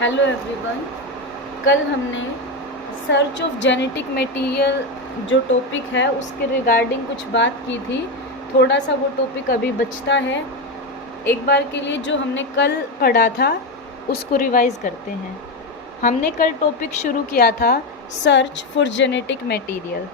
Hello everyone. कल हमने search of genetic material जो टॉपिक है उसके रिगार्डिंग कुछ बात की थी। थोड़ा सा वो टॉपिक अभी बचता है। एक बार के लिए जो हमने कल पढ़ा था उसको रिवाइज करते हैं। हमने कल टॉपिक शुरू किया था search for genetic material.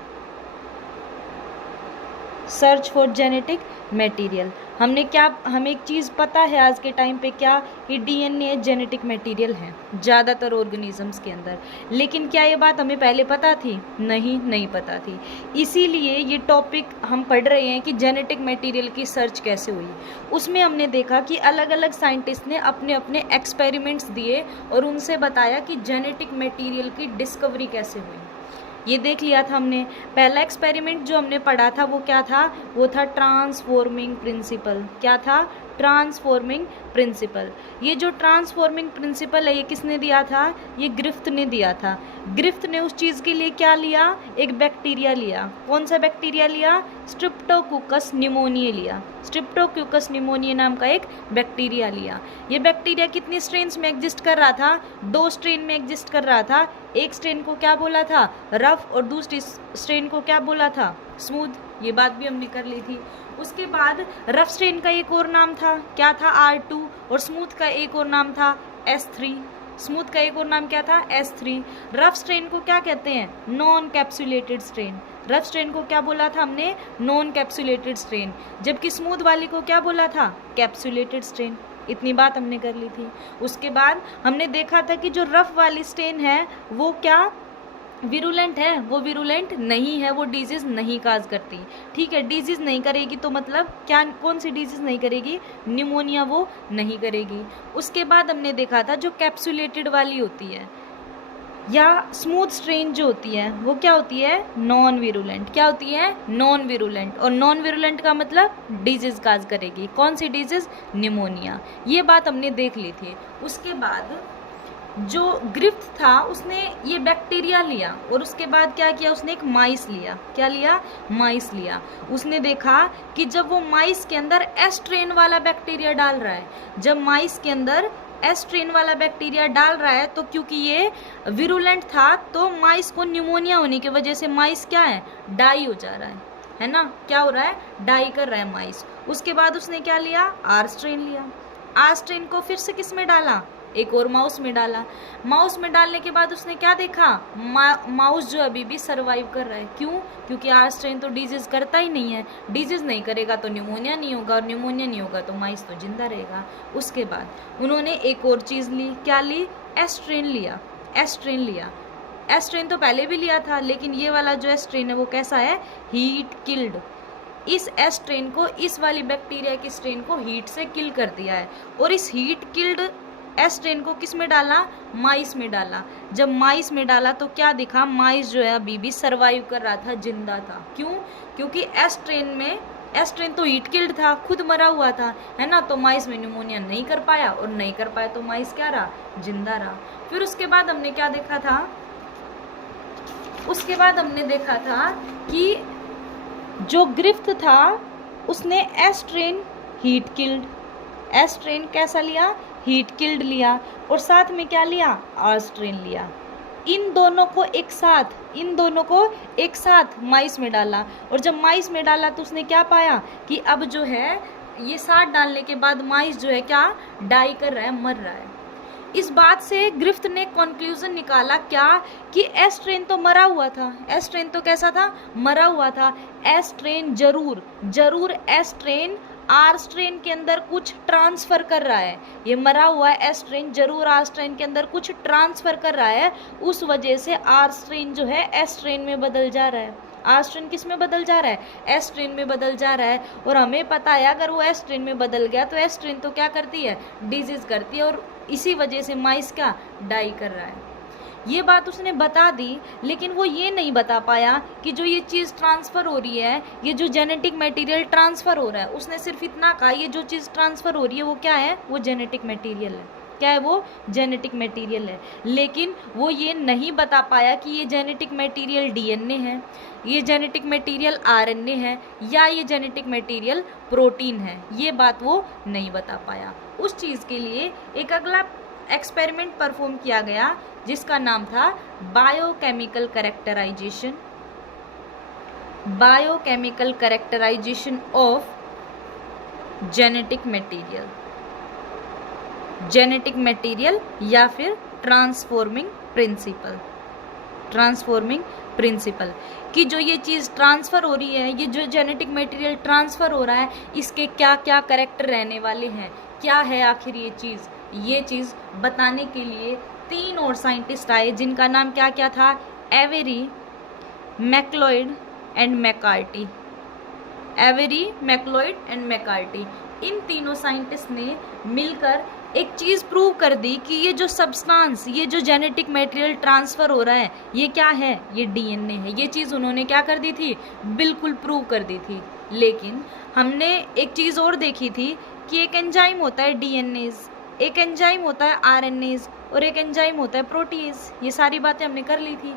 Search for genetic material हमें एक चीज़ पता है आज के टाइम पे क्या कि डीएनए जेनेटिक मटेरियल है ज़्यादातर ऑर्गेनिजम्स के अंदर। लेकिन क्या ये बात हमें पहले पता थी? नहीं पता थी। इसीलिए ये टॉपिक हम पढ़ रहे हैं कि जेनेटिक मटेरियल की सर्च कैसे हुई। उसमें हमने देखा कि अलग अलग साइंटिस्ट ने अपने अपने एक्सपेरिमेंट्स दिए और उनसे बताया कि जेनेटिक मटेरियल की डिस्कवरी कैसे हुई। ये देख लिया था हमने। पहला एक्सपेरिमेंट जो हमने पढ़ा था वो क्या था? वो था ट्रांसफॉर्मिंग प्रिंसिपल। क्या था? Transforming principle. ये जो ट्रांसफॉर्मिंग प्रिंसिपल है ये किसने दिया था? ये ग्रिफ्थ ने दिया था। ग्रिफ्थ ने उस चीज़ के लिए क्या लिया? एक बैक्टीरिया लिया। कौन सा बैक्टीरिया लिया? स्ट्रेप्टोकोकस निमोनिया लिया। स्ट्रेप्टोकोकस निमोनिया नाम का एक बैक्टीरिया लिया। ये बैक्टीरिया कितनी स्ट्रेन्स में एग्जिस्ट कर रहा था? 2 स्ट्रेन में एग्जिस्ट कर रहा था। एक स्ट्रेन को क्या बोला था? रफ, और दूसरी स्ट्रेन को क्या बोला था? स्मूथ। ये बात भी हमने कर ली थी। उसके बाद रफ स्ट्रेन का एक और नाम था, क्या था? R2। और स्मूथ का एक और नाम था S3। स्मूथ का एक और नाम क्या था? S3। रफ स्ट्रेन को क्या कहते हैं? Non capsulated strain. Rough strain को क्या बोला था हमने? Non capsulated strain. जबकि स्मूथ वाली को क्या बोला था? Capsulated strain. इतनी बात हमने कर ली थी। उसके बाद हमने देखा था कि जो रफ वाली स्ट्रेन है वो क्या विरुलेंट है? वो विरुलेंट नहीं है, वो डिजीज नहीं काज करती। ठीक है, डिजीज नहीं करेगी तो मतलब क्या? कौन सी डिजीज नहीं करेगी? निमोनिया वो नहीं करेगी। उसके बाद हमने देखा था जो कैप्सुलेटेड वाली होती है या स्मूथ स्ट्रेन जो होती है वो क्या होती है? Non virulent. क्या होती है? Non virulent. और नॉन विरुलेंट का मतलब डिजीज काज करेगी। कौन सी डिजीज? निमोनिया। ये बात हमने देख ली थी। उसके बाद जो ग्रिफ्थ था उसने ये बैक्टीरिया लिया और उसके बाद क्या किया? उसने एक माइस लिया। क्या लिया? माइस लिया। उसने देखा कि जब वो माइस के अंदर एस्ट्रेन वाला बैक्टीरिया डाल रहा है, जब माइस के अंदर एस्ट्रेन वाला बैक्टीरिया डाल रहा है तो क्योंकि ये विरुलेंट था तो माइस को न्यूमोनिया होने की वजह से माइस क्या है? डाई हो जा रहा है ना? क्या हो रहा है? डाई कर रहा है माइस। उसके बाद उसने क्या लिया? आर स्ट्रेन लिया। आर स्ट्रेन को फिर से किस में डाला? एक और माउस में डाला। माउस में डालने के बाद उसने क्या देखा? माउस जो अभी भी सरवाइव कर रहा है। क्यों? क्योंकि आर स्ट्रेन तो डिजीज करता ही नहीं है। डिजीज नहीं करेगा तो न्यूमोनिया नहीं होगा, और न्यूमोनिया नहीं होगा तो माइस तो जिंदा रहेगा। उसके बाद उन्होंने एक और चीज़ ली। क्या ली? एस्ट्रेन लिया। एस्ट्रेन लिया। एस्ट्रेन तो पहले भी लिया था, लेकिन ये वाला जो एस्ट्रेन है वो कैसा है? Heat killed. इस एस्ट्रेन को, इस वाली बैक्टीरिया की स्ट्रेन को हीट से किल कर दिया है। और इस हीट किल्ड एस्ट्रेन को किस में डाला? माइस में डाला। जब माइस में डाला तो क्या दिखा? माइस जो है अभी भी सरवाइव कर रहा था, जिंदा था। क्यों? क्योंकि एस्ट्रेन तो हीट किल्ड था, खुद मरा हुआ था, है ना? तो माइस में न्यूमोनिया नहीं कर पाया, और नहीं कर पाया तो माइस क्या रहा? जिंदा रहा। फिर उसके बाद हमने क्या देखा था? उसके बाद हमने देखा था कि जो ग्रिफ्थ था उसने एस्ट्रेन हीट किल्ड, एस्ट्रेन कैसा लिया? हीट किल्ड लिया। और साथ में क्या लिया? आर स्ट्रेन लिया। इन दोनों को एक साथ माइस में डाला। और जब माइस में डाला तो उसने क्या पाया कि अब जो है ये साथ डालने के बाद माइस जो है क्या? डाई कर रहा है, मर रहा है। इस बात से ग्रिफ्थ ने कंक्लूजन निकाला क्या? कि एस्ट्रेन तो मरा हुआ था। एस्ट्रेन तो कैसा था? मरा हुआ था। एस्ट्रेन जरूर एस्ट्रेन आर स्ट्रेन के अंदर कुछ ट्रांसफर कर रहा है। ये मरा हुआ एस्ट्रेन जरूर आर स्ट्रेन के अंदर कुछ ट्रांसफर कर रहा है। उस वजह से आर स्ट्रेन जो है एस्ट्रेन में बदल जा रहा है। आर स्ट्रेन किस में बदल जा रहा है? एस्ट्रेन में बदल जा रहा है। और हमें पता है अगर वो एस्ट्रेन में बदल गया तो एस्ट्रेन तो क्या करती है? डिजीज करती है। और इसी वजह से माइस क्या? डाई कर रहा है। ये बात उसने बता दी, लेकिन वो ये नहीं बता पाया कि जो ये चीज़ ट्रांसफ़र हो रही है, ये जो जेनेटिक मटेरियल ट्रांसफ़र हो रहा है, उसने सिर्फ इतना कहा ये जो चीज़ ट्रांसफ़र हो रही है वो क्या है? वो जेनेटिक मटेरियल है। क्या है वो? जेनेटिक मटेरियल है। लेकिन वो ये नहीं बता पाया कि ये जेनेटिक मटेरियल डीएनए है, ये जेनेटिक मटेरियल आरएनए है, या ये जेनेटिक मटेरियल प्रोटीन है। ये बात वो नहीं बता पाया। उस चीज़ के लिए एक अगला एक्सपेरिमेंट परफॉर्म किया गया जिसका नाम था biochemical characterisation, biochemical characterisation of genetic material, genetic material या फिर ट्रांसफॉर्मिंग प्रिंसिपल, ट्रांसफॉर्मिंग प्रिंसिपल कि जो ये चीज़ ट्रांसफ़र हो रही है, ये जो जेनेटिक मटेरियल ट्रांसफ़र हो रहा है, इसके क्या क्या कैरेक्टर रहने वाले हैं, क्या है आखिर ये चीज़ बताने के लिए 3 और साइंटिस्ट आए जिनका नाम क्या क्या था, Avery, MacLeod and McCarty, Avery, MacLeod and McCarty. इन तीनों साइंटिस्ट ने मिलकर एक चीज़ प्रूव कर दी कि ये जो सब्सटेंस, ये जो जेनेटिक मटेरियल ट्रांसफ़र हो रहा है, ये क्या है, ये डीएनए है। ये चीज़ उन्होंने क्या कर दी थी, बिल्कुल प्रूव कर दी थी। लेकिन हमने एक चीज़ और देखी थी कि एक एंजाइम होता है डीएनएज, एक एंजाइम होता है आरएनएज और एक एंजाइम होता है प्रोटीएज। ये सारी बातें हमने कर ली थी।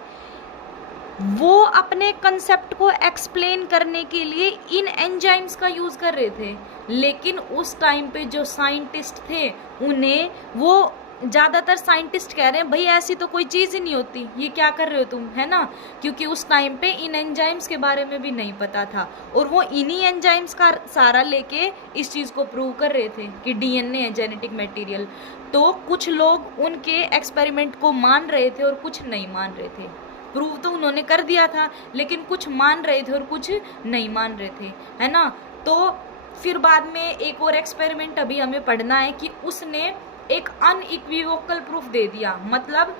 वो अपने कंसेप्ट को एक्सप्लेन करने के लिए इन एंजाइम्स का यूज़ कर रहे थे, लेकिन उस टाइम पे जो साइंटिस्ट थे उन्हें, वो ज़्यादातर साइंटिस्ट कह रहे हैं भाई ऐसी तो कोई चीज़ ही नहीं होती, ये क्या कर रहे हो तुम, है ना, क्योंकि उस टाइम पे इन एंजाइम्स के बारे में भी नहीं पता था और वो इन्हीं एंजाइम्स का सहारा लेके इस चीज़ को प्रूव कर रहे थे कि डीएनए है जेनेटिक मटेरियल। तो कुछ लोग उनके एक्सपेरिमेंट को मान रहे थे और कुछ नहीं मान रहे थे। प्रूव तो उन्होंने कर दिया था, लेकिन कुछ मान रहे थे और कुछ नहीं मान रहे थे, है ना। तो फिर बाद में एक और एक्सपेरिमेंट अभी हमें पढ़ना है कि उसने एक अनइक्विवोकल प्रूफ दे दिया, मतलब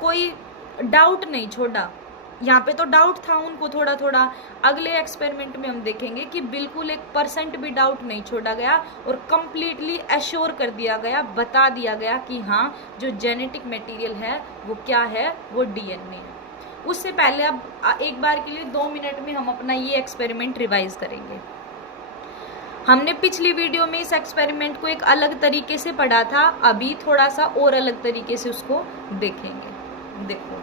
कोई डाउट नहीं छोड़ा। यहाँ पे तो डाउट था उनको थोड़ा थोड़ा, अगले एक्सपेरिमेंट में हम देखेंगे कि बिल्कुल 1% भी डाउट नहीं छोड़ा गया और कम्प्लीटली एश्योर कर दिया गया, बता दिया गया कि हाँ जो जेनेटिक मटेरियल है वो क्या है, वो डीएनए है। उससे पहले अब एक बार के लिए 2 मिनट में हम अपना ये एक्सपेरिमेंट रिवाइज करेंगे। हमने पिछली वीडियो में इस एक्सपेरिमेंट को एक अलग तरीके से पढ़ा था, अभी थोड़ा सा और अलग तरीके से उसको देखेंगे। देखो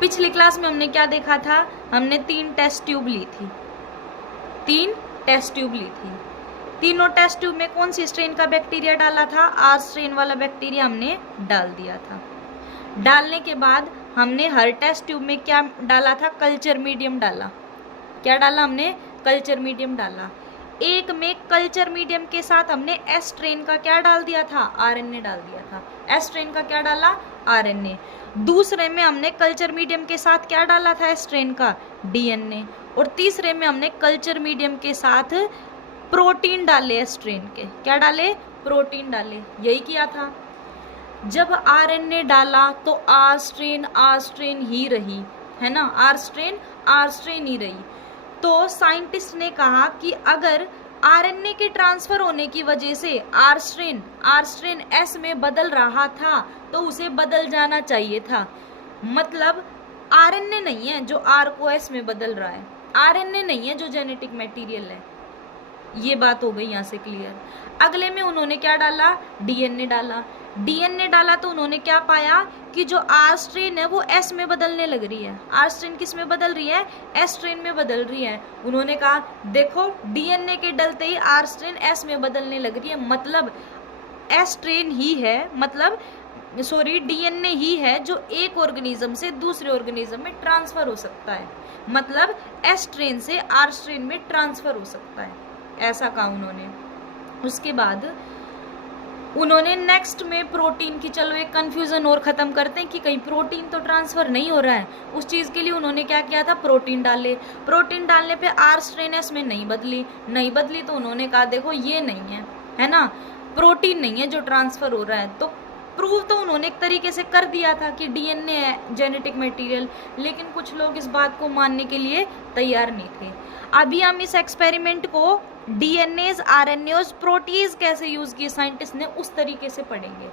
पिछली क्लास में हमने क्या देखा था, हमने 3 टेस्ट ट्यूब ली थी, 3 टेस्ट ट्यूब ली थी। तीनों टेस्ट ट्यूब में कौन सी स्ट्रेन का बैक्टीरिया डाला था, आर स्ट्रेन वाला बैक्टीरिया हमने डाल दिया था। डालने के बाद हमने हर टेस्ट ट्यूब में क्या डाला था, कल्चर मीडियम डाला। क्या डाला हमने, कल्चर मीडियम डाला। एक में कल्चर मीडियम के साथ हमने एस स्ट्रेन का क्या डाल दिया था, आरएनए डाल दिया था। एस स्ट्रेन का क्या डाला, आरएनए। दूसरे में हमने कल्चर मीडियम के साथ क्या डाला था, एस स्ट्रेन का, डीएनए। और तीसरे में हमने कल्चर मीडियम के साथ प्रोटीन डाले, एस स्ट्रेन के क्या डाले, प्रोटीन डाले। यही किया था। जब आरएनए डाला तो आर स्ट्रेन ही रही, है ना, आर स्ट्रेन ही रही। तो साइंटिस्ट ने कहा कि अगर आरएनए के ट्रांसफर होने की वजह से आर स्ट्रेन एस में बदल रहा था तो उसे बदल जाना चाहिए था। मतलब आरएनए नहीं है जो आर को एस में बदल रहा है, आरएनए नहीं है जो जेनेटिक मटेरियल है। ये बात हो गई यहाँ से क्लियर। अगले में उन्होंने क्या डाला, डीएनए डाला। डीएनए डाला तो उन्होंने क्या पाया कि जो आर स्ट्रेन है वो एस में बदलने लग रही है। आर स्ट्रेन किस में बदल रही है, एस स्ट्रेन में बदल रही है। उन्होंने कहा देखो डीएनए के डलते ही आर स्ट्रेन एस में बदलने लग रही है, मतलब एस स्ट्रेन ही है, मतलब सॉरी डीएनए ही है जो एक ऑर्गेनिज्म से दूसरे ऑर्गेनिज्म में ट्रांसफर हो सकता है, मतलब एस स्ट्रेन से आर स्ट्रेन में ट्रांसफर हो सकता है, ऐसा कहा उन्होंने। उसके बाद उन्होंने नेक्स्ट में प्रोटीन की, चलो एक कंफ्यूजन और ख़त्म करते हैं कि कहीं प्रोटीन तो ट्रांसफ़र नहीं हो रहा है, उस चीज़ के लिए उन्होंने क्या किया था, प्रोटीन डाले। प्रोटीन डालने पे आर स्ट्रेन एस में नहीं बदली तो उन्होंने कहा देखो ये नहीं है ना, प्रोटीन नहीं है जो ट्रांसफ़र हो रहा है। तो प्रूव तो उन्होंने एक तरीके से कर दिया था कि डीएनए है जेनेटिक मटेरियल, लेकिन कुछ लोग इस बात को मानने के लिए तैयार नहीं थे। अभी हम इस एक्सपेरिमेंट को डीएनएज, आरएनएज, प्रोटीज कैसे यूज़ किए साइंटिस्ट ने, उस तरीके से पढ़ेंगे।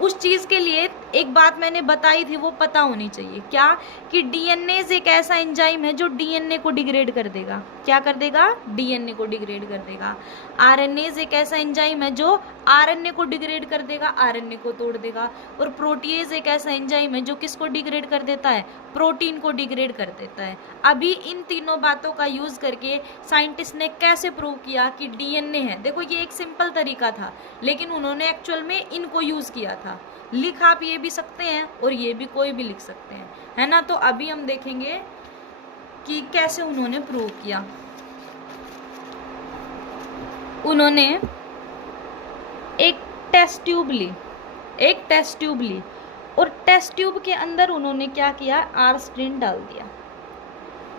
उस चीज़ के लिए एक बात मैंने बताई थी वो पता होनी चाहिए, क्या कि डीएनएज एक ऐसा एंजाइम है जो डीएनए को डिग्रेड कर देगा। क्या कर देगा, डीएनए को डिग्रेड कर देगा। आरएनएज एक ऐसा एंजाइम है जो आरएनए को डिग्रेड कर देगा, आरएनए को तोड़ देगा। और प्रोटीएज एक ऐसा एंजाइम है जो किसको डिग्रेड कर देता है, प्रोटीन को डिग्रेड कर देता है। अभी इन तीनों बातों का यूज़ करके साइंटिस्ट ने कैसे प्रूव किया किया कि डीएनए है, देखो ये एक सिंपल तरीका था, लेकिन उन्होंने एक्चुअल में इनको यूज किया था। लिख आप ये भी सकते हैं और ये भी कोई भी लिख सकते हैं, है ना। तो अभी हम देखेंगे कि कैसे उन्होंने प्रूव किया। उन्होंने एक टेस्ट ट्यूब ली और टेस्ट ट्यूब के अंदर उन्होंने क्या किया, आर स्ट्रेन डाल दिया।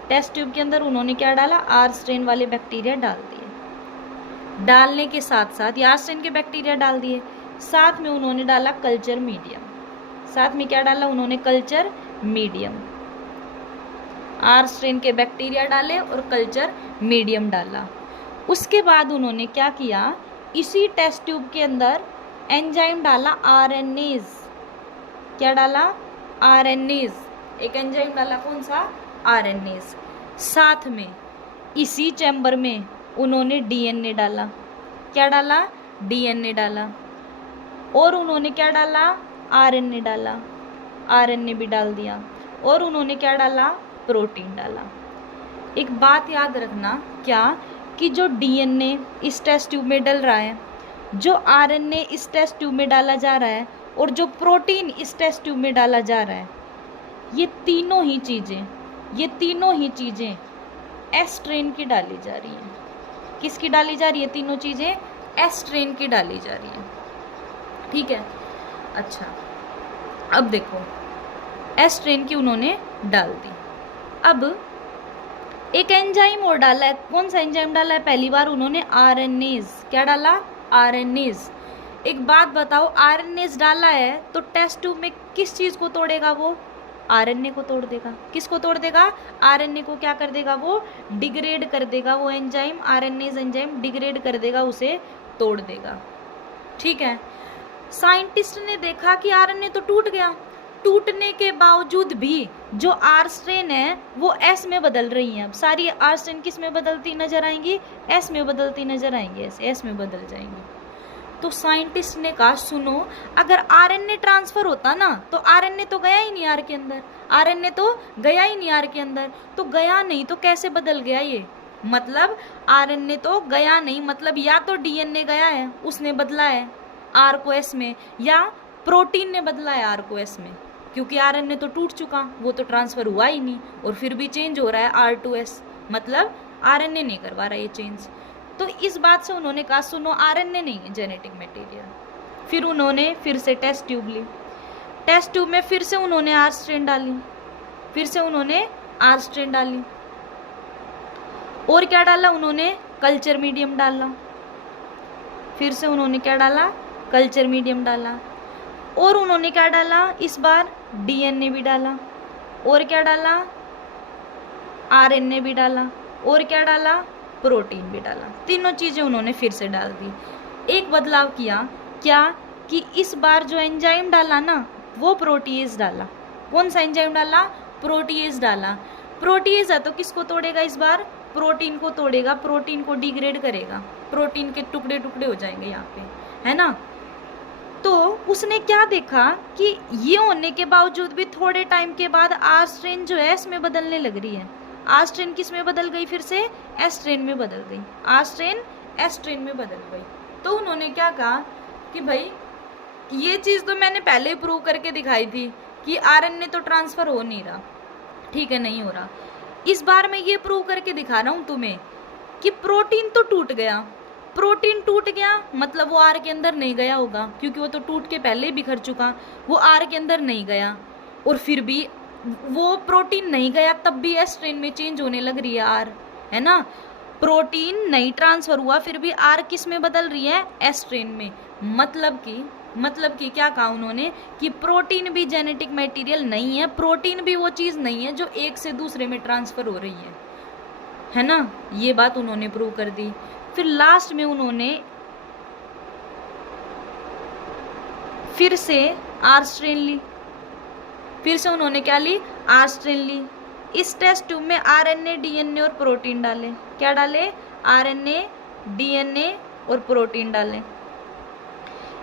टेस्ट ट्यूब के अंदर उन्होंने क्या डाला, आर स्ट्रेन वाले बैक्टीरिया डाल दिए। डालने के साथ साथ आर स्ट्रेन के बैक्टीरिया डाल दिए, साथ में उन्होंने डाला कल्चर मीडियम। साथ में क्या डाला उन्होंने, कल्चर मीडियम। आर स्ट्रेन के बैक्टीरिया डाले और कल्चर मीडियम डाला। उसके बाद उन्होंने क्या किया, इसी टेस्ट ट्यूब के अंदर एंजाइम डाला, आरएनएज। क्या डाला, आरएनएज। एक एंजाइम डाला, कौन सा, आरएनएज। साथ में इसी चैम्बर में उन्होंने डीएनए डाला। क्या डाला, डीएनए डाला। और उन्होंने क्या डाला, आरएनए डाला, आरएनए भी डाल दिया। और उन्होंने क्या डाला, प्रोटीन डाला। एक बात याद रखना, क्या कि जो डीएनए इस टेस्ट ट्यूब में डल रहा है, जो आरएनए इस टेस्ट ट्यूब में डाला जा रहा है, और जो प्रोटीन इस टेस्ट ट्यूब में डाला जा रहा है, ये तीनों ही चीज़ें एस स्ट्रेन की डाली जा रही हैं। किसकी डाली जा रही है, तीनों चीज़ें एस स्ट्रेन की डाली जा रही हैं। ठीक है, अच्छा अब देखो, एस स्ट्रेन की उन्होंने डाल दी। अब एक एंजाइम और डाला है, कौन सा एंजाइम डाला है, पहली बार उन्होंने आरएनएज। क्या डाला, आरएनएज। एक बात बताओ, आरएनएज डाला है तो टेस्ट ट्यूब में किस चीज़ को तोड़ेगा, वो आरएनए को तोड़ देगा। किसको तोड़ देगा, आरएनए को क्या कर देगा, वो डिग्रेड कर देगा। वो एंजाइम, आरएनएज एंजाइम डिग्रेड कर देगा, उसे तोड़ देगा। ठीक है, साइंटिस्ट ने देखा कि आरएनए तो टूट गया, टूटने के बावजूद भी जो आर स्ट्रेन है वो एस में बदल रही हैं। अब सारी आर स्ट्रेन किस में बदलती नजर आएंगी, एस में बदलती नजर आएंगी, ऐसे एस में बदल जाएंगी। तो साइंटिस्ट ने कहा, सुनो, अगर आरएनए ट्रांसफर होता ना, तो आरएनए तो गया ही नहीं आर के अंदर, आरएनए तो गया ही नहीं आर के अंदर, तो गया नहीं तो कैसे बदल गया ये, मतलब आरएनए तो गया नहीं, मतलब या तो डीएनए गया है, उसने बदला है आर को एस में, या प्रोटीन ने बदला है आर को एस में, क्योंकि आरएनए तो टूट चुका, वो तो ट्रांसफर हुआ ही नहीं, और फिर भी चेंज हो रहा है आर टू एस, मतलब आरएनए नहीं करवा रहा ये चेंज। तो इस बात से उन्होंने कहा, सुनो, आरएनए नहीं है जेनेटिक मटेरियल। फिर उन्होंने फिर से टेस्ट ट्यूब ली, टेस्ट ट्यूब में फिर से उन्होंने आर स्ट्रेन डाली, फिर से उन्होंने आर स्ट्रेन डाली। और क्या डाला उन्होंने, कल्चर मीडियम डाला। फिर से उन्होंने क्या डाला, कल्चर मीडियम डाला। और उन्होंने क्या डाला, इस बार डीएनए भी डाला। और क्या डाला, आरएनए भी डाला। और क्या डाला, प्रोटीन भी डाला। तीनों चीज़ें उन्होंने फिर से डाल दी। एक बदलाव किया, क्या कि इस बार जो एंजाइम डाला ना, वो प्रोटीएज डाला। कौन सा एंजाइम डाला, प्रोटीएज डाला। प्रोटीएज है तो किसको तोड़ेगा, इस बार प्रोटीन को तोड़ेगा, प्रोटीन को डिग्रेड करेगा, प्रोटीन के टुकड़े टुकड़े हो जाएंगे यहाँ पे, है ना। तो उसने क्या देखा कि ये होने के बावजूद भी थोड़े टाइम के बाद आर स्ट्रेन जो है इसमें बदलने लग रही है। आर स्ट्रेन किस में बदल गई, फिर से एस स्ट्रेन में बदल गई। आर स्ट्रेन एस स्ट्रेन में बदल गई। तो उन्होंने क्या कहा कि भाई ये चीज़ तो मैंने पहले ही प्रूव करके दिखाई थी कि आरएनए तो ट्रांसफर हो नहीं रहा, ठीक है, नहीं हो रहा। इस बार मैं ये प्रूव करके दिखा रहा हूँ तुम्हें कि प्रोटीन तो टूट गया। प्रोटीन टूट गया मतलब वो आर के अंदर नहीं गया होगा, क्योंकि वो तो टूट के पहले ही बिखर चुका, वो आर के अंदर नहीं गया। और फिर भी वो प्रोटीन नहीं गया, तब भी एस स्ट्रेन में चेंज होने लग रही है आर, है ना। प्रोटीन नहीं ट्रांसफर हुआ, फिर भी आर किस में बदल रही है, एस स्ट्रेन में। मतलब कि क्या कहा उन्होंने कि प्रोटीन भी जेनेटिक मटेरियल नहीं है, प्रोटीन भी वो चीज़ नहीं है जो एक से दूसरे में ट्रांसफर हो रही है ना। ये बात उन्होंने प्रूव कर दी। फिर लास्ट में उन्होंने फिर से आर स्ट्रेन ली। फिर से उन्होंने क्या ली, आर स्ट्रेन ली। इस टेस्ट ट्यूब में आरएनए, डीएनए और प्रोटीन डाले। क्या डाले, आरएनए, डीएनए और प्रोटीन डाले।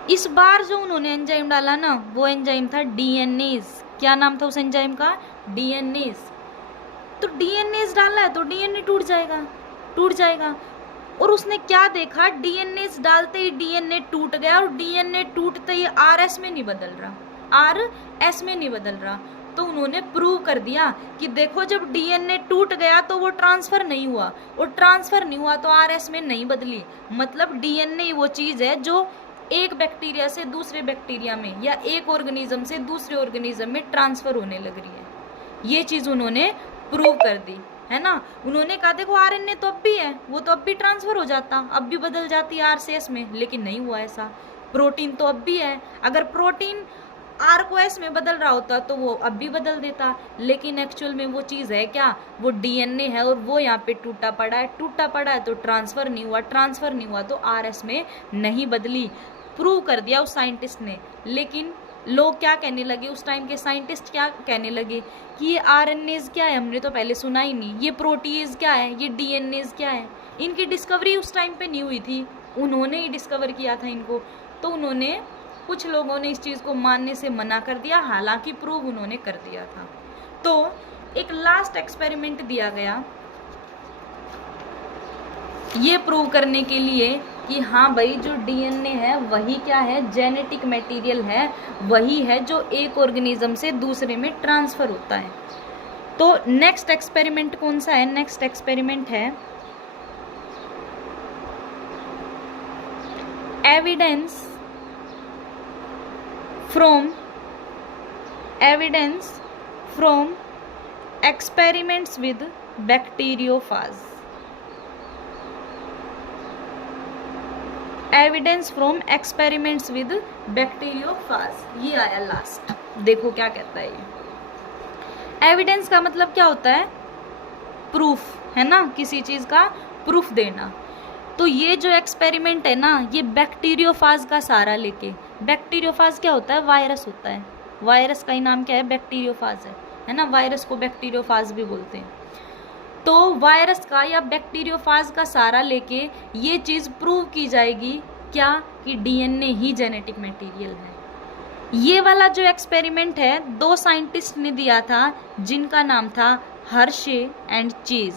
इस बार जो उन्होंने एंजाइम डाला ना, वो एंजाइम था डीएनएज। क्या नाम था उस एंजाइम का, डीएनएज। तो डीएनएज डाला है तो डीएनए टूट जाएगा। और उसने क्या देखा, डीएनए डालते ही डीएनए टूट गया, और डीएनए टूटते ही आरएस में नहीं बदल रहा, आरएस में नहीं बदल रहा। तो उन्होंने प्रूव कर दिया कि देखो जब डीएनए टूट गया तो वो ट्रांसफर नहीं हुआ, और ट्रांसफर नहीं हुआ तो आरएस में नहीं बदली। मतलब डीएनए वो चीज है जो एक बैक्टीरिया से दूसरे बैक्टीरिया में या एक ऑर्गेनिज्म से दूसरे ऑर्गेनिज्म में ट्रांसफर होने लग रही है। ये चीज उन्होंने प्रूव कर दी, है ना। उन्होंने कहा देखो आरएनए तो अब भी है, वो तो अब भी ट्रांसफर हो जाता, अब भी बदल जाती है आर से एस में, लेकिन नहीं हुआ ऐसा। प्रोटीन तो अब भी है, अगर प्रोटीन आर को एस में बदल रहा होता तो वो अब भी बदल देता, लेकिन एक्चुअल में वो चीज़ है क्या, वो डीएनए है, और वो यहाँ पे टूटा पड़ा है, टूटा पड़ा है तो ट्रांसफर नहीं हुआ, ट्रांसफर नहीं हुआ तो आर एस में नहीं बदली। प्रूव कर दिया उस साइंटिस्ट ने। लेकिन लोग क्या कहने लगे, उस टाइम के साइंटिस्ट क्या कहने लगे कि ये आरएनएज क्या है, हमने तो पहले सुना ही नहीं, ये प्रोटीज क्या है, ये डीएनएज क्या है। इनकी डिस्कवरी उस टाइम पे नहीं हुई थी, उन्होंने ही डिस्कवर किया था इनको। तो उन्होंने, कुछ लोगों ने इस चीज़ को मानने से मना कर दिया, हालांकि प्रूव उन्होंने कर दिया था। तो एक लास्ट एक्सपेरिमेंट दिया गया ये प्रूव करने के लिए कि हाँ भाई जो डीएनए है वही क्या है, जेनेटिक मटेरियल है, वही है जो एक ऑर्गेनिज्म से दूसरे में ट्रांसफर होता है। तो नेक्स्ट एक्सपेरिमेंट कौन सा है, नेक्स्ट एक्सपेरिमेंट है evidence from experiments with bacteriophage. Evidence from experiments with bacteriophage, ये आया लास्ट। देखो क्या कहता है ये। एविडेंस का मतलब क्या होता है, प्रूफ, है ना, किसी चीज का प्रूफ देना। तो ये जो एक्सपेरिमेंट है ना, ये बैक्टीरियोफाज का सहारा लेके, बैक्टीरियोफाज क्या होता है, वायरस होता है, वायरस का ही नाम क्या है, बैक्टीरियोफाज है ना, वायरस को बैक्टीरियोफाज भी बोलते हैं। तो वायरस का या बैक्टीरियोफाज का सहारा लेके ये चीज प्रूव की जाएगी क्या, कि डीएनए ही जेनेटिक मटेरियल है। ये वाला जो एक्सपेरिमेंट है 2 साइंटिस्ट ने दिया था, जिनका नाम था हर्शे एंड चेज।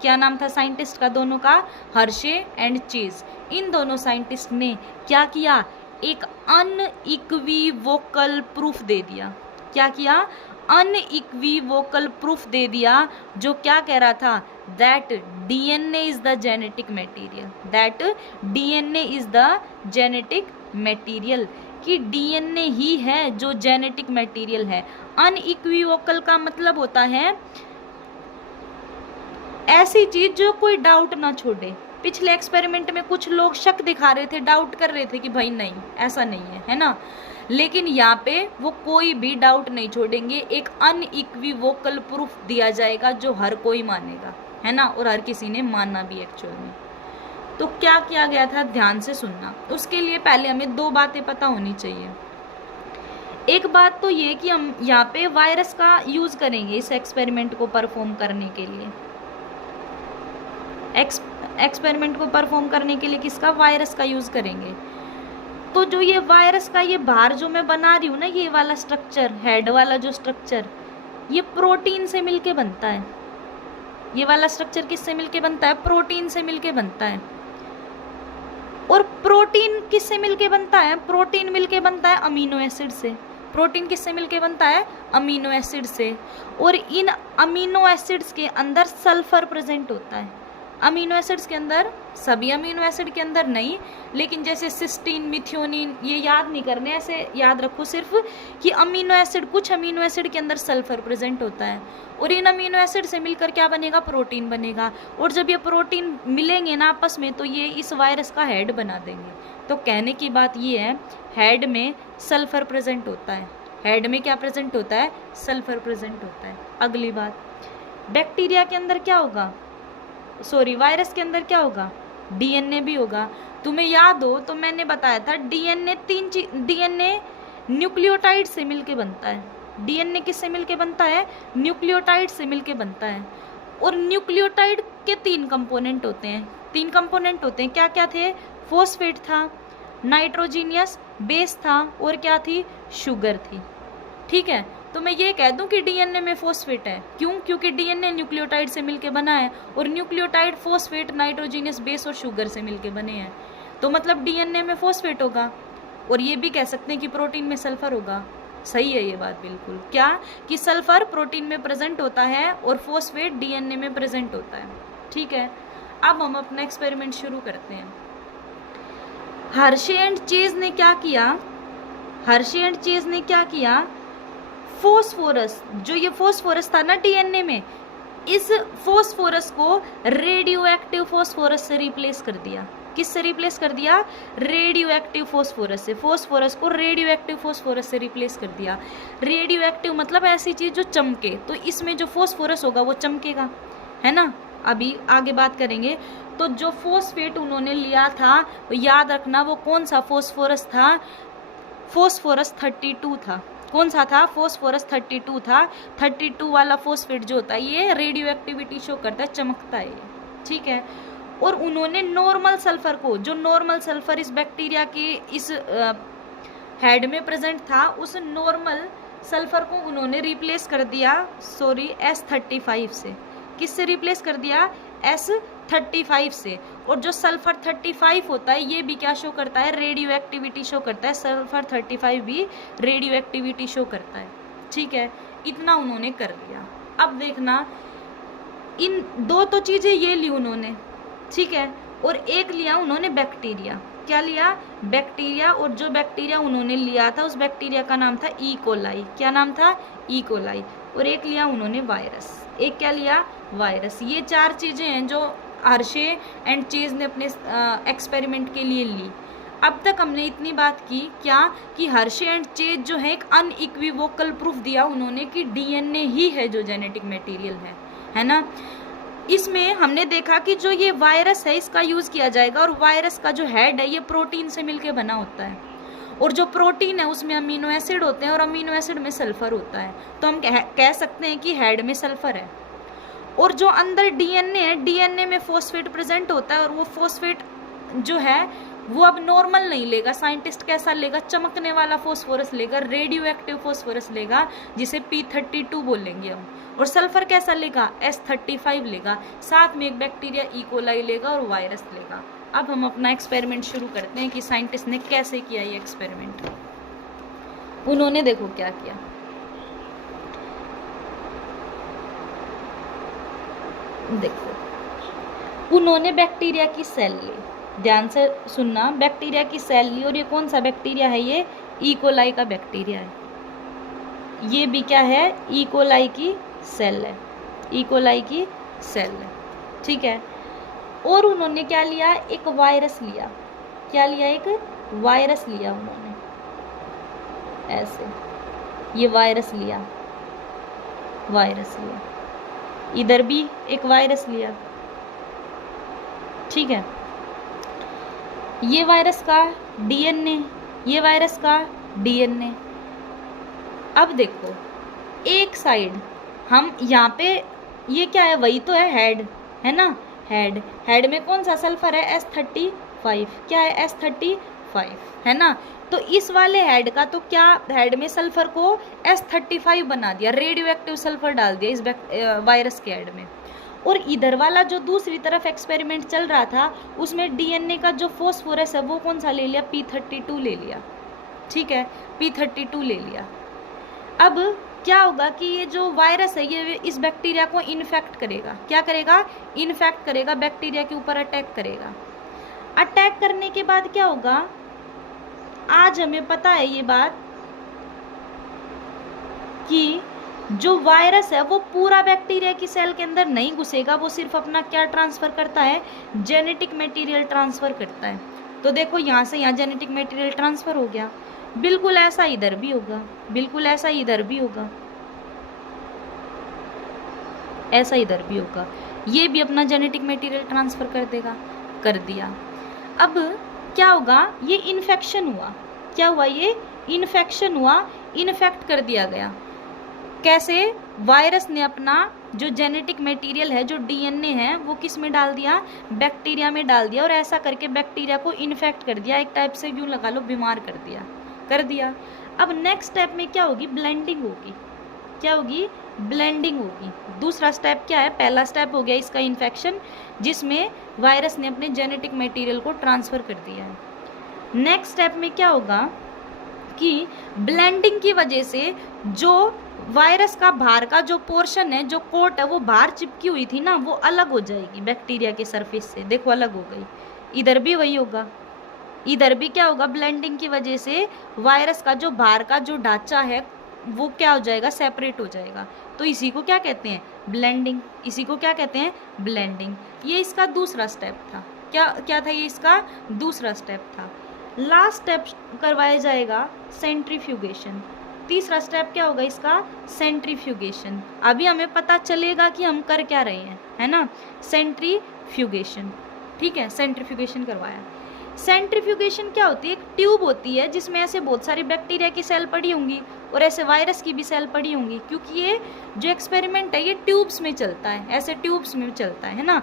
क्या नाम था साइंटिस्ट का दोनों का, हर्शे एंड चेज। इन दोनों साइंटिस्ट ने क्या किया, एक अनइक्विवोकल प्रूफ दे दिया। क्या किया, अनइक्विवोकल प्रूफ दे दिया, जो क्या कह रहा था, that DNA is the genetic material, that DNA is the genetic material, कि डीएनए ही है जो जेनेटिक मटेरियल है। अनइक्विवोकल का मतलब होता है ऐसी चीज जो कोई डाउट ना छोड़े। पिछले एक्सपेरिमेंट में कुछ लोग शक दिखा रहे थे, डाउट कर रहे थे कि भाई नहीं ऐसा नहीं है ना, लेकिन यहाँ पे वो कोई भी डाउट नहीं छोड़ेंगे, एक अनइक्विवोकल प्रूफ दिया जाएगा जो हर कोई मानेगा, है ना, और हर किसी ने मानना भी एक्चुअल में। तो क्या किया गया था, ध्यान से सुनना। उसके लिए पहले हमें 2 बातें पता होनी चाहिए। एक बात तो ये कि हम यहाँ पे वायरस का यूज करेंगे इस एक्सपेरिमेंट को परफॉर्म करने के लिए। एक्सपेरिमेंट को परफॉर्म करने के लिए किसका, वायरस का यूज करेंगे। तो जो ये वायरस का ये बाहर जो मैं बना रही हूँ ना, ये वाला स्ट्रक्चर, हेड वाला जो स्ट्रक्चर, ये प्रोटीन से मिलके बनता है। ये वाला स्ट्रक्चर किससे मिलके बनता है, प्रोटीन से मिलके बनता है। और प्रोटीन किससे मिलके बनता है, प्रोटीन मिलके बनता है अमीनो एसिड से। प्रोटीन किससे मिलके बनता है, अमीनो एसिड से। और इन अमीनो एसिड्स के अंदर सल्फर प्रेजेंट होता है। अमीनो एसिड्स के अंदर, सभी अमीनो एसिड के अंदर नहीं, लेकिन जैसे सिस्टीन, मिथियोनिन, ये याद नहीं करने, ऐसे याद रखो सिर्फ कि अमीनो एसिड, कुछ अमीनो एसिड के अंदर सल्फर प्रेजेंट होता है, और इन अमीनो एसिड से मिलकर क्या बनेगा, प्रोटीन बनेगा। और जब ये प्रोटीन मिलेंगे ना आपस में, तो ये इस वायरस का हेड बना देंगे। तो कहने की बात ये है, हेड में सल्फर प्रेजेंट होता है। हेड में क्या प्रेजेंट होता है, सल्फर प्रेजेंट होता है। अगली बात, बैक्टीरिया के अंदर क्या होगा, सॉरी वायरस के अंदर क्या होगा, डीएनए भी होगा। तुम्हें याद हो तो मैंने बताया था डीएनए डीएनए न्यूक्लियोटाइड से मिलके बनता है। डीएनए किससे मिलके बनता है, न्यूक्लियोटाइड से मिलके बनता है। और न्यूक्लियोटाइड के 3 कंपोनेंट होते हैं। 3 कंपोनेंट होते हैं, क्या क्या थे, फॉस्फेट था, नाइट्रोजीनियस बेस था, और क्या थी, शुगर थी। ठीक है, तो मैं ये कह दूं कि डीएनए में फॉस्फेट है। क्यों? क्योंकि डीएनए न्यूक्लियोटाइड से मिलके बना है और न्यूक्लियोटाइड फॉस्फेट नाइट्रोजीनियस बेस और शुगर से मिलके बने हैं, तो मतलब डीएनए में फॉस्फेट होगा। और ये भी कह सकते हैं कि प्रोटीन में सल्फर होगा। सही है ये बात बिल्कुल, क्या कि सल्फर प्रोटीन में प्रेजेंट होता है और फॉस्फेट डीएनए में प्रेजेंट होता है। ठीक है, अब हम अपना एक्सपेरिमेंट शुरू करते हैं। हर्शे एंड चेज ने क्या किया? हर्शे एंड चेज ने क्या किया? फोस्फोरस, जो ये फोस्फोरस था ना डीएनए में, इस फोस्फोरस को रेडियो एक्टिव फोस्फोरस से रिप्लेस कर दिया। किससे रिप्लेस कर दिया? रेडियो एक्टिव फोस्फोरस से। फोस्फोरस को रेडियो एक्टिव फोस्फोरस से रिप्लेस कर दिया। रेडियो एक्टिव मतलब ऐसी चीज जो चमके, तो इसमें जो फोस्फोरस होगा वो चमकेगा, है ना। अभी आगे बात करेंगे। तो जो फोस्फेट उन्होंने लिया था, याद रखना वो कौन सा फोस्फोरस था? फोस्फोरस 32 था। कौन सा था? फोस्फोरस 32 था। 32 वाला फोस्फेट जो होता है ये रेडियो एक्टिविटी शो करता है, चमकता है ये। ठीक है, और उन्होंने नॉर्मल सल्फर को, जो नॉर्मल सल्फर इस बैक्टीरिया के इस हेड में प्रेजेंट था, उस नॉर्मल सल्फर को उन्होंने रिप्लेस कर दिया S35 से। किससे रिप्लेस कर दिया? S35 से। और जो सल्फर 35 होता है ये भी क्या शो करता है? रेडियो एक्टिविटी शो करता है। सल्फर 35 भी रेडियो एक्टिविटी शो करता है। ठीक है, इतना उन्होंने कर दिया। अब देखना, इन दो तो चीजें ये ली उन्होंने, ठीक है, और एक लिया उन्होंने बैक्टीरिया। क्या लिया? बैक्टीरिया। और जो बैक्टीरिया उन्होंने लिया था उस बैक्टीरिया का नाम था ई कोलाई। क्या नाम था? E coli. और एक लिया उन्होंने वायरस। एक क्या लिया? वायरस। ये 4 चीजें हैं जो हर्शे एंड चेज ने अपने एक्सपेरिमेंट के लिए ली। अब तक हमने इतनी बात की क्या कि हर्शे एंड चेज जो है एक अनइक्विवोकल प्रूफ दिया उन्होंने कि डीएनए ही है जो जेनेटिक मटेरियल है ना। इसमें हमने देखा कि जो ये वायरस है इसका यूज किया जाएगा और वायरस का जो हेड है ये प्रोटीन से मिलके बना होता है और जो प्रोटीन है उसमें अमीनो एसिड होते हैं और अमीनो एसिड में सल्फर होता है। तो हम कह सकते हैं कि हेड में सल्फर है। और जो अंदर डीएनए है, डीएनए में फॉस्फेट प्रेजेंट होता है और वो फॉस्फेट जो है वो अब नॉर्मल नहीं लेगा। साइंटिस्ट कैसा लेगा? चमकने वाला फोस्फोरस लेगा, रेडियो एक्टिव फोस्फोरस लेगा जिसे P32 बोलेंगे हम। और सल्फर कैसा लेगा? S35 लेगा। साथ में एक बैक्टीरिया ई कोलाई लेगा और वायरस लेगा। अब हम अपना एक्सपेरिमेंट शुरू करते हैं कि साइंटिस्ट ने कैसे किया ये एक्सपेरिमेंट। उन्होंने देखो क्या किया। देखो, उन्होंने बैक्टीरिया की सेल ली। ध्यान से सुनना, बैक्टीरिया की सेल ली और ये कौन सा बैक्टीरिया है? ये ई कोलाई का बैक्टीरिया है। ये भी क्या है? ई कोलाई की सेल है। ई कोलाई की सेल है, ठीक है। और उन्होंने क्या लिया? एक वायरस लिया। क्या लिया? एक वायरस लिया उन्होंने, ऐसे ये वायरस लिया, वायरस लिया। इधर भी एक वायरस लिया, ठीक है। ये वायरस का डीएनए, ये वायरस का डीएनए। अब देखो, एक साइड हम यहाँ पे, ये क्या है? वही तो है, हेड है ना। हेड, हेड में कौन सा सल्फर है? S35। क्या है? S35 है ना। तो इस वाले हेड का तो क्या, हेड में सल्फर को S35 बना दिया, रेडियो एक्टिव सल्फर डाल दिया इस वायरस के हेड में। और इधर वाला जो दूसरी तरफ एक्सपेरिमेंट चल रहा था उसमें डीएनए का जो फॉस्फोरस है वो कौन सा ले लिया? P32 ले लिया, ठीक है, P32 ले लिया। अब क्या होगा कि ये जो वायरस है ये इस बैक्टीरिया को इन्फेक्ट करेगा। क्या करेगा? इन्फेक्ट करेगा, बैक्टीरिया के ऊपर अटैक करेगा। अटैक करने के बाद क्या होगा? आज हमें पता है ये बात कि जो वायरस है वो पूरा बैक्टीरिया की सेल के अंदर नहीं घुसेगा, वो सिर्फ अपना क्या ट्रांसफर करता है? जेनेटिक मटेरियल ट्रांसफर करता है। तो देखो यहाँ से यहाँ जेनेटिक मटेरियल ट्रांसफर हो गया। बिल्कुल ऐसा इधर भी होगा, बिल्कुल ऐसा इधर भी होगा, ऐसा इधर भी होगा। ये भी अपना जेनेटिक मटेरियल ट्रांसफर कर देगा, कर दिया। अब क्या होगा? ये इन्फेक्शन हुआ। क्या हुआ? ये इन्फेक्शन हुआ, इन्फेक्ट कर दिया गया। कैसे? वायरस ने अपना जो जेनेटिक मटेरियल है, जो डीएनए है, वो किस में डाल दिया? बैक्टीरिया में डाल दिया। और ऐसा करके बैक्टीरिया को इन्फेक्ट कर दिया, एक टाइप से यूँ लगा लो बीमार कर दिया, कर दिया। अब नेक्स्ट स्टेप में क्या होगी? ब्लेंडिंग होगी। क्या होगी, ब्लेंडिंग होगी। दूसरा स्टेप क्या है, पहला स्टेप हो गया इसका इन्फेक्शन, जिसमें वायरस ने अपने जेनेटिक मटेरियल को ट्रांसफर कर दिया है। नेक्स्ट स्टेप में क्या होगा कि ब्लेंडिंग की वजह से जो वायरस का बाहर का जो पोर्शन है, जो कोट है, वो बाहर चिपकी हुई थी ना, वो अलग हो जाएगी बैक्टीरिया के सरफेस से। देखो अलग हो गई। इधर भी वही होगा, इधर भी क्या होगा, ब्लेंडिंग की वजह से वायरस का जो बाहर का जो ढांचा है वो क्या हो जाएगा, सेपरेट हो जाएगा। तो इसी को क्या कहते हैं, ब्लेंडिंग। इसी को क्या कहते हैं, ब्लेंडिंग। ये इसका दूसरा स्टेप था। क्या क्या था ये, इसका दूसरा स्टेप था। लास्ट स्टेप करवाया जाएगा सेंट्रीफ्यूगेशन। तीसरा स्टेप क्या होगा इसका, सेंट्रीफ्यूगेशन। अभी हमें पता चलेगा कि हम कर क्या रहे हैं, है ना, सेंट्रीफ्यूगेशन। ठीक है, सेंट्रीफ्यूगेशन करवाया। सेंट्रीफ्यूगेशन क्या होती है, एक ट्यूब होती है जिसमें ऐसे बहुत सारी बैक्टीरिया की सेल पड़ी होंगी और ऐसे वायरस की भी सेल पड़ी होंगी, क्योंकि ये जो एक्सपेरिमेंट है ये ट्यूब्स में चलता है, ऐसे ट्यूब्स में चलता है ना।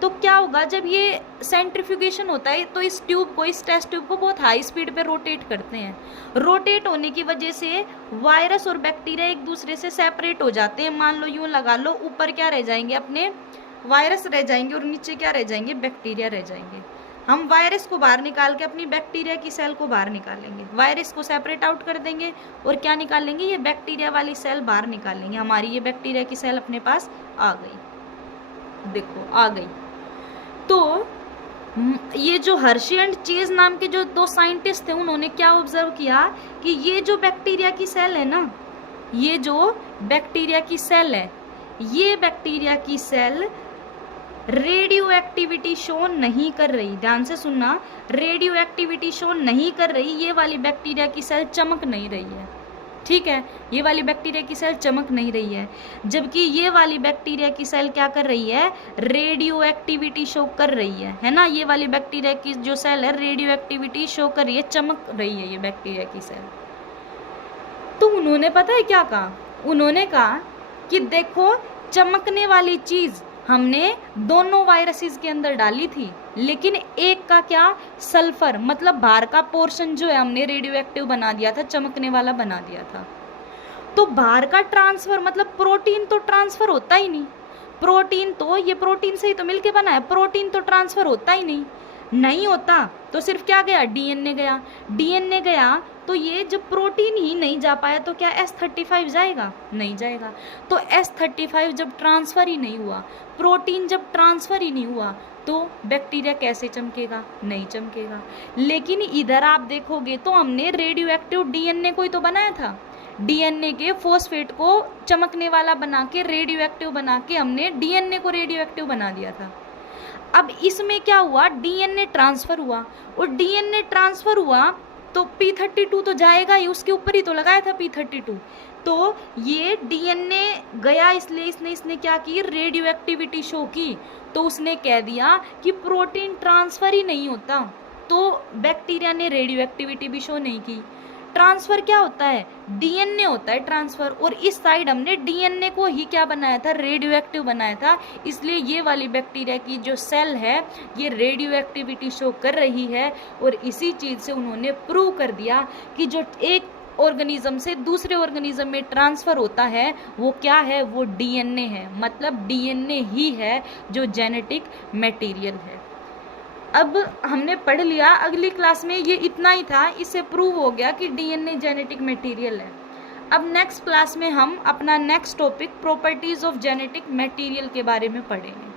तो क्या होगा, जब ये सेंट्रीफ्यूगेशन होता है तो इस ट्यूब को, इस टेस्ट ट्यूब को बहुत हाई स्पीड पे रोटेट करते हैं। रोटेट होने की वजह से वायरस और बैक्टीरिया एक दूसरे से सेपरेट हो जाते हैं। मान लो यूँ लगा लो, ऊपर क्या रह जाएंगे, अपने वायरस रह जाएंगे और नीचे क्या रह जाएंगे, बैक्टीरिया रह जाएंगे। हम वायरस को बाहर निकाल के अपनी बैक्टीरिया की सेल को बाहर निकालेंगे, वायरस को सेपरेट आउट कर देंगे और क्या निकाल लेंगे, ये बैक्टीरिया वाली सेल बाहर निकाल लेंगे। हमारी ये बैक्टीरिया की सेल अपने पास आ गई, देखो आ गई। तो ये जो हर्शी एंड चेज नाम के जो दो साइंटिस्ट थे, उन्होंने क्या ऑब्जर्व किया कि ये जो बैक्टीरिया की सेल है ना, ये जो बैक्टीरिया की सेल है, ये बैक्टीरिया की सेल रेडियो एक्टिविटी शो नहीं कर रही। ध्यान से सुनना, रेडियो एक्टिविटी शो नहीं कर रही, ये वाली बैक्टीरिया की सेल चमक नहीं रही है। ठीक है, ये वाली बैक्टीरिया की सेल चमक नहीं रही है, जबकि ये वाली बैक्टीरिया की सेल क्या कर रही है, रेडियो एक्टिविटी शो कर रही है ना। ये वाली बैक्टीरिया की जो सेल है रेडियो एक्टिविटी शो कर रही है, चमक रही है ये बैक्टीरिया की सेल। तो उन्होंने पता है क्या कहा, उन्होंने कहा कि देखो चमकने वाली चीज हमने दोनों वायरसेस के अंदर डाली थी, लेकिन एक का क्या, सल्फर, मतलब बाहर का पोर्शन जो है हमने रेडियो एक्टिव बना दिया था, चमकने वाला बना दिया था। तो बाहर का ट्रांसफर मतलब प्रोटीन तो ट्रांसफर होता ही नहीं, प्रोटीन तो ये प्रोटीन से ही तो मिलके बना है, प्रोटीन तो ट्रांसफर होता ही नहीं होता। तो सिर्फ क्या गया, डीएनए गया। डीएनए गया तो ये जब प्रोटीन ही नहीं जा पाया तो क्या S35 जाएगा, नहीं जाएगा। तो S35 जब ट्रांसफर ही नहीं हुआ, प्रोटीन जब ट्रांसफर ही नहीं हुआ, तो बैक्टीरिया कैसे चमकेगा, नहीं चमकेगा। लेकिन इधर आप देखोगे तो हमने रेडियो एक्टिव डीएनए को ही तो बनाया था, डीएनए के फॉस्फेट को चमकने वाला बना के, रेडियो एक्टिव बना के हमने डीएनए को रेडियो एक्टिव बना दिया था। अब इसमें क्या हुआ, डीएनए ट्रांसफर हुआ, और डीएनए ट्रांसफर हुआ तो P32 तो जाएगा ही, उसके ऊपर ही तो लगाया था P32। तो ये डीएनए गया, इसलिए इसने क्या की, रेडियो एक्टिविटी शो की। तो उसने कह दिया कि प्रोटीन ट्रांसफर ही नहीं होता, तो बैक्टीरिया ने रेडियो एक्टिविटी भी शो नहीं की। ट्रांसफर क्या होता है, डीएनए होता है ट्रांसफर, और इस साइड हमने डीएनए को ही क्या बनाया था, रेडियो एक्टिव बनाया था। इसलिए ये वाली बैक्टीरिया की जो सेल है ये रेडियो एक्टिविटी शो कर रही है, और इसी चीज से उन्होंने प्रूव कर दिया कि जो एक ऑर्गेनिज्म से दूसरे ऑर्गेनिज्म में ट्रांसफर होता है वो क्या है, वो डीएनए है। मतलब डीएनए ही है जो जेनेटिक मटेरियल है। अब हमने पढ़ लिया, अगली क्लास में ये इतना ही था, इससे प्रूव हो गया कि डीएनए जेनेटिक मटेरियल है। अब नेक्स्ट क्लास में हम अपना next topic properties of genetic material के बारे में पढ़ेंगे।